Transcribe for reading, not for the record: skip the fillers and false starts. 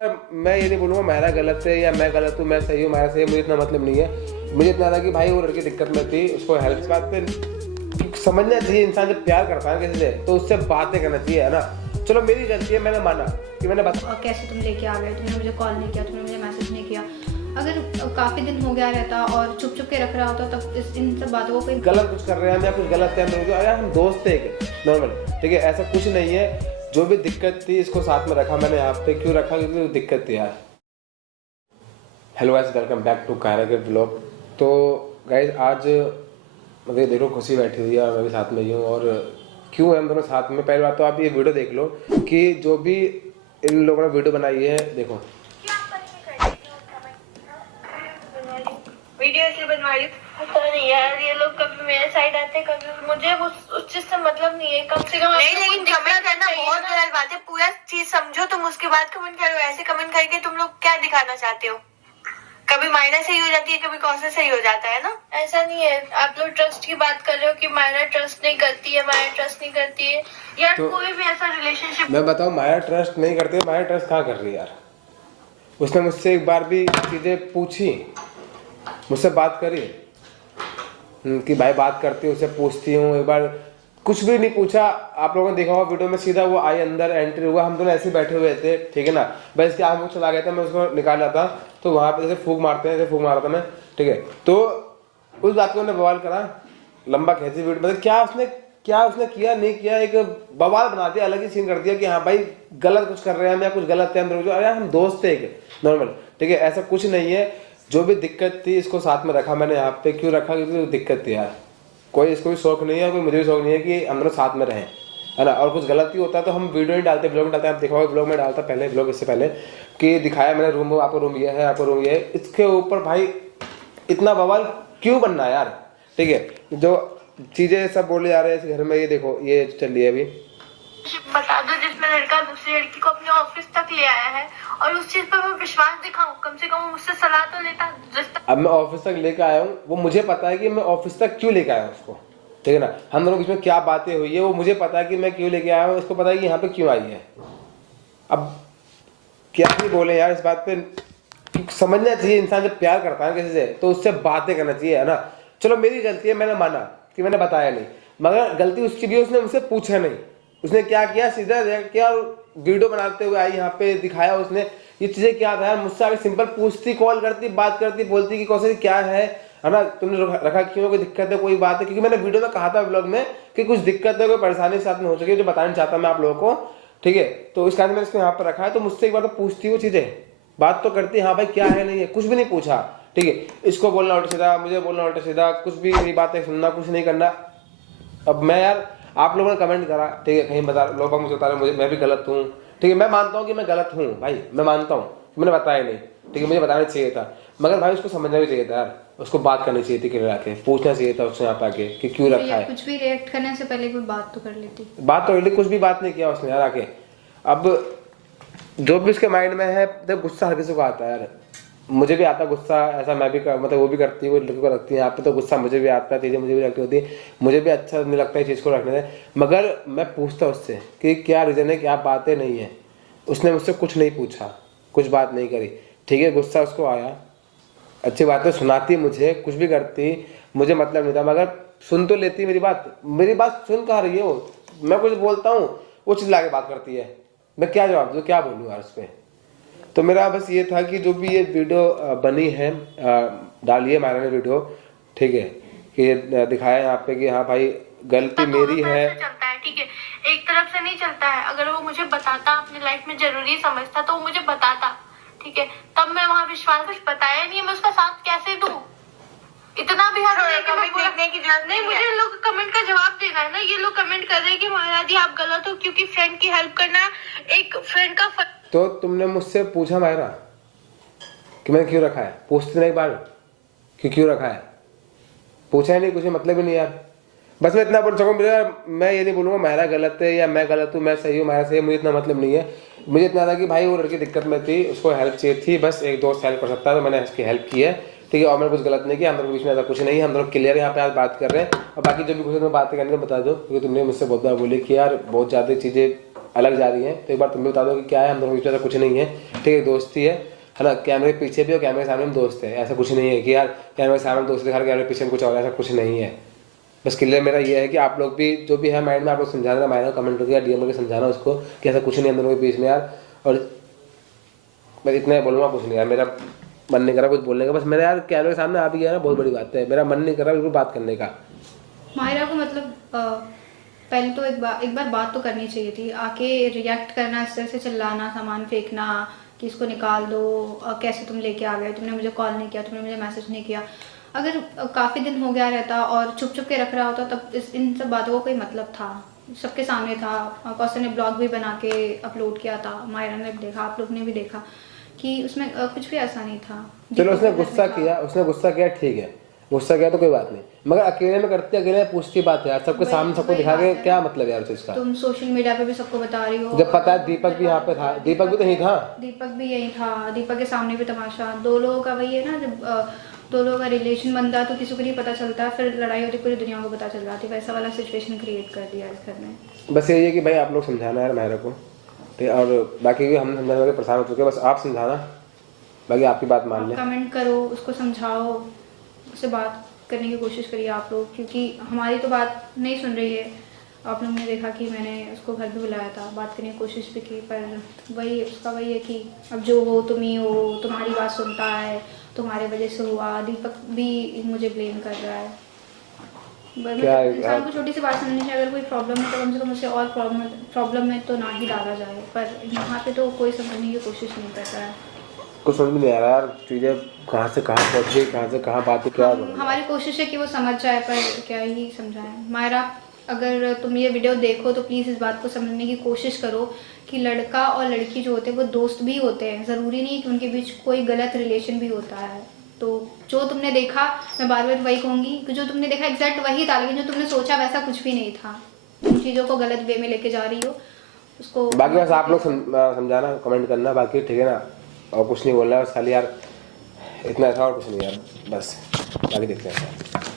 मैं ये नहीं बोलूँगा मेरा गलत है या मैं गलत हूँ, मैं सही हूँ, मेरा सही है, मुझे इतना मतलब नहीं है। मुझे इतना था कि भाई वो लड़की दिक्कत में थी, उसको हेल्प। इस बात पे समझना चाहिए, इंसान जब प्यार करता है किसी से तो उससे बातें करना चाहिए, है ना। चलो मेरी गलती है, मैंने माना कि मैंने बता। कैसे तुम लेके आ गए, तुमने मुझे कॉल नहीं किया, तुमने मुझे मैसेज नहीं किया। अगर काफ़ी दिन हो गया रहता और छुप छुप के रख रहा होता तब इन सब बातों को कोई गलत कुछ कर रहे हैं हम या कुछ गलत है अरे हम दोस्त थे नॉर्मल, ठीक है, ऐसा कुछ नहीं है। जो भी दिक्कत थी इसको साथ में रखा मैंने यहाँ पे, क्यों रखा, क्योंकि दिक्कत थी यार। Hello guys, welcome back to Kaira के व्लॉग। तो गाइस आज मतलब देखो खुशी बैठी हुई है और मैं भी साथ में ही हूँ। और क्यों है हम दोनों साथ में, पहली बात तो आप ये वीडियो देख लो कि जो भी इन लोगों ने वीडियो बनाई है, देखो वीडियो इसलिए बनवा रही हूँ। पता नहीं यार, ये लोग कभी मेरे साइड आते हैं, कभी मुझे उस चीज से मतलब नहीं है। कम से कम नहीं, लेकिन कमेंट करना बहुत गलत बात है। पूरा चीज समझो, तुम उसके बाद कमेंट करो। ऐसे कमेंट करके तुम लोग क्या दिखाना चाहते हो? कभी मायरा सही हो जाती है, कभी कौशल सही हो जाता है ना। ऐसा नहीं है। आप लोग ट्रस्ट की बात कर रहे हो कि मायरा ट्रस्ट नहीं करती है, मायरा ट्रस्ट नहीं करती है यार। तो कोई भी ऐसा रिलेशनशिप मैं बताऊँ, माया ट्रस्ट नहीं करती, माया ट्रस्ट कहाँ कर रही है यार। उसने मुझसे एक बार भी चीज़ें पूछी, मुझसे बात करी कि भाई बात करती हूँ, उससे पूछती हूँ, एक बार कुछ भी नहीं पूछा। आप लोगों ने देखा होगा वीडियो में, सीधा वो आई अंदर, एंट्री हुआ, हम दोनों ऐसे बैठे हुए थे, ठीक है ना। बस इसके आगे चला गया था, मैं उसको निकाला था तो वहाँ पे जैसे फूंक मारते हैं, जैसे फूंक मारा था मैं, ठीक है। तो उस बात को उन्होंने बवाल करा, लंबा खींची वीडियो, मतलब क्या उसने किया नहीं किया, एक बवाल बना दिया, अलग ही सीन कर दिया कि हाँ भाई गलत कुछ कर रहे हैं हम या कुछ गलत है हम। अरे हम दोस्त थे नॉर्मल, ठीक है, ऐसा कुछ नहीं है। जो भी दिक्कत थी इसको साथ में रखा मैंने यहाँ पे, क्यों रखा, क्योंकि दिक्कत थी यार। कोई इसको भी शौक नहीं है, कोई मुझे भी शौक नहीं है कि हम लोग साथ में रहें, है ना। और कुछ गलती होता है तो हम वीडियो नहीं डालते, ब्लॉग में डालते हैं। आप देखोगे ब्लॉग में डालता पहले, ब्लॉग इससे पहले कि दिखाया मैंने रूम, आपको रूम ये है, आपको रूम ये है। इसके ऊपर भाई इतना बवाल क्यों बनना है यार, ठीक है। जो चीज़ें सब बोले जा रहे हैं इस घर में, ये देखो ये चल रही है अभी। बता दो जिसमें लड़का दूसरी लड़की को अपने ऑफिस तक ले आया है और उस चीज पर मैं विश्वास दिखाऊं। कम से कम मुझसे सलाह तो लेता। अब मैं ऑफिस तक लेके आया हूँ, वो मुझे पता है कि मैं ऑफिस तक क्यों लेके आया हूँ उसको, ठीक है ना। हम दोनों के बीच में क्या बातें हुई है वो मुझे पता है कि मैं क्यों लेके आया हूँ, उसको पता है कि यहाँ पे क्यों आई है। अब क्या ही बोले यार इस बात पे। समझना चाहिए, इंसान जब प्यार करता है किसी से तो उससे बातें करना चाहिए, है ना। चलो मेरी गलती है, मैंने माना कि मैंने बताया नहीं, मगर गलती उसकी भी, उसने मुझसे पूछा नहीं। उसने क्या किया, सीधा क्या वीडियो बनाते हुए आई यहाँ पे, दिखाया उसने। ये चीजें क्या था यार, मुझसे आगे सिंपल पूछती, कॉल करती, बात करती, बोलती कि कौशल क्या है ना, तुमने रखा क्यों, कोई दिक्कत है, कोई बात है। क्योंकि मैंने वीडियो में कहा था ब्लॉग में कि कुछ दिक्कत है, कोई परेशानी साथ में हो सके जो बताना चाहता मैं आप लोगों को, ठीक है। तो इस कारण मैंने इसको यहाँ पर रखा है। तो मुझसे एक बार तो पूछती वो चीजें, बात तो करती, हाँ भाई क्या है नहीं है, कुछ भी नहीं पूछा, ठीक है। इसको बोलना उल्टा सीधा, मुझे बोलना उल्टा सीधा, कुछ भी नहीं, बातें सुनना, कुछ नहीं करना। अब मैं यार, आप लोगों ने कमेंट करा, ठीक है, कहीं बता लोग मुझे बता रहे मुझे मैं भी गलत हूँ, ठीक है। मैं मानता हूँ कि मैं गलत हूँ भाई, मैं मानता हूँ, मैंने बताया नहीं, ठीक है, मुझे बताना चाहिए था। मगर भाई उसको समझना भी चाहिए था यार, उसको बात करनी चाहिए थी, कि आके पूछना चाहिए था उससे यहाँ पे आके कि क्यों रखा है। कुछ भी रिएक्ट करने से पहले कोई बात तो कर लेती। बात तो ऑलरेडी कुछ भी बात नहीं किया उसने यार आके। अब जो भी उसके माइंड में है, जब गुस्सा हर किसी को आता है यार, मुझे भी आता गुस्सा, ऐसा मैं भी मतलब वो भी करती है, वो लड़की को रखती है यहाँ पे, तो गुस्सा मुझे भी आता है, चीज़ें मुझे भी लगती होती है, मुझे भी अच्छा नहीं लगता है चीज़ को रखने से। मगर मैं पूछता उससे कि क्या रीज़न है, क्या बातें नहीं है। उसने मुझसे कुछ नहीं पूछा, कुछ बात नहीं करी, ठीक है। गुस्सा उसको आया, अच्छी बात है, सुनाती मुझे, कुछ भी करती, मुझे मतलब नहीं था, मगर सुन तो लेती मेरी बात सुन कहाँ रही है वो। मैं कुछ बोलता हूँ वो चिल्ला के बात करती है, मैं क्या जवाब दूँ, क्या बोलूँ यार उस पर। तो मेरा बस ये था कि जो भी ये वीडियो बनी है, डाली है मायरा ने वीडियो, ठीक है, कि दिखाया यहाँ पे कि हाँ भाई गलती मेरी है। चलता है, ठीक है, एक तरफ से नहीं चलता है। अगर वो मुझे बताता, अपनी लाइफ में जरूरी समझता तो वो मुझे बताता, ठीक है, तब मैं वहाँ विश्वास। कुछ बताया नहीं, मैं उसका साथ कैसे दूँ? इतना भी देखने की जरूरत नहीं। मुझे लोग कमेंट का जवाब देना है ना। ये लोग कमेंट कर रहे हैं कि महाराज जी आप गलत हो, क्योंकि फ्रेंड की हेल्प करना एक फ्रेंड का तो तुमने मुझसे पूछा मायरा कि मैंने क्यों रखा है, पूछते नहीं एक बार कि क्यों रखा है, पूछा ही नहीं, कुछ मतलब ही नहीं यार। बस मैं इतना बोल सकूँ, मैं ये नहीं बोलूँगा मायरा गलत है या मैं गलत हूँ, मैं सही हूँ, मायरा सही है, मुझे इतना मतलब नहीं है। मुझे इतना था कि भाई वो लड़की दिक्कत में थी, उसको हेल्प चाहिए थी, बस एक दोस्त हेल्प कर सकता है, तो मैंने उसकी हेल्प की है, ठीक है। और मैंने कुछ गलत नहीं किया, हम लोग के बीच में ऐसा कुछ नहीं है, हम लोग क्लियर यहाँ पे आज बात कर रहे हैं। और बाकी जो भी कुछ बातें करनी तो बता दो, क्योंकि तुमने मुझसे बहुत बार बोली कि यार बहुत ज़्यादा चीज़ें अलग जा रही हैं, तो एक बार तुम भी बता दो कि क्या है। हम दोनों के बीच में ऐसा कुछ नहीं है, ठीक है, दोस्ती है ना। कैमरे के पीछे भी और कैमरे के सामने भी दोस्त है, ऐसा कुछ नहीं है कि यार कैमरे के सामने दोस्त दिखा, कैमरे के पीछे में कुछ और, ऐसा कुछ नहीं है। बस क्लियर मेरा ये है कि आप लोग भी जो भी है माइंड में, आप लोग समझाना, माइंड में कमेंट करके डीएम करके समझाना उसको कि ऐसा कुछ नहीं है हम दोनों के बीच में यार। और मैं इतना बोलूँगा कुछ नहीं यार, मेरा मन नहीं कर रहा कुछ बोलने का, बस मेरा यार कैमरे के सामने आ भी गया ना, बहुत बड़ी बात है, मेरा मन नहीं कर रहा बिल्कुल बात करने का। माहिरा को मतलब पहले तो एक बार बात तो करनी चाहिए थी, आके रिएक्ट करना, इस तरह से चिल्लाना, सामान फेंकना कि इसको निकाल दो, कैसे तुम लेके आ गए, तुमने मुझे कॉल नहीं किया, तुमने मुझे मैसेज नहीं किया। अगर काफ़ी दिन हो गया रहता और छुप छुप के रख रहा होता तब इन सब बातों का कोई मतलब था, सबके सामने था। कौशल ने ब्लॉग भी बना के अपलोड किया था, माहिरा ने देखा, आप लोग ने भी देखा कि उसमें कुछ भी ऐसा नहीं था। चलो उसने गुस्सा किया ठीक है, गुस्सा किया तो कोई बात नहीं, मगर अकेले में करती, अकेले में पूछती बात है यार, सबके सामने सबको दिखा के क्या मतलब यार इसका। तुम सोशल मीडिया पे भी सबको बता रही हो, जब पता है दीपक भी यहाँ पे था, दीपक भी तो यहीं था, दीपक भी यही था, दीपक के सामने भी तमाशा। दो लोगों का वही है ना, जब दो लोगों का रिलेशन बनता तो किसी को नहीं पता चलता, फिर लड़ाई होती पूरी दुनिया को पता चल जाती, वैसा वाला सिचुएशन क्रिएट कर दिया इस घर में। बस यही है कि भाई आप लोग समझाना यार माहिरा को, ठीक है, और बाकी भी हम समझाने वाले परेशान हो चुके हैं, बस आप समझाना, बाकी आपकी बात मान लें। कमेंट करो, उसको समझाओ, उससे बात करने की कोशिश करिए आप लोग, क्योंकि हमारी तो बात नहीं सुन रही है। आप लोगों ने देखा कि मैंने उसको घर भी बुलाया था, बात करने की कोशिश भी की, पर वही है कि अब जो हो तुम ही हो, तुम्हारी बात सुनता है, तुम्हारे वजह से हुआ। दीपक भी मुझे ब्लेम कर रहा है। इंसान को छोटी सी बात समझनी चाहिए, अगर कोई प्रॉब्लम है तो कम से कम उसे और प्रॉब्लम में तो ना ही डाला जाए, पर यहाँ पे तो कोई समझने की कोशिश नहीं कर रहा है। कुछ समझ में नहीं आ रहा यार, चीज़ें कहाँ से कहाँ पहुँच गई, कहाँ से कहाँ बातें क्या। हमारी कोशिश है कि वो समझ जाए, पर क्या ही समझाएं। मायरा, अगर तुम ये वीडियो देखो तो प्लीज़ इस बात को समझने की कोशिश करो कि लड़का और लड़की जो होते हैं वो दोस्त भी होते हैं, ज़रूरी नहीं कि उनके बीच कोई गलत रिलेशन भी होता है। तो जो तुमने देखा, मैं बार बार वही कहूँगी कि जो तुमने देखा एग्जैक्ट वही था, लेकिन जो तुमने सोचा वैसा कुछ भी नहीं था। उन चीज़ों को गलत वे में लेके जा रही हो उसको। बाकी बस आप लोग समझाना, कमेंट करना, बाकी ठीक है ना, और कुछ नहीं बोलना है बस, खाली यार इतना था और कुछ नहीं यार, बस बाकी देखते हैं।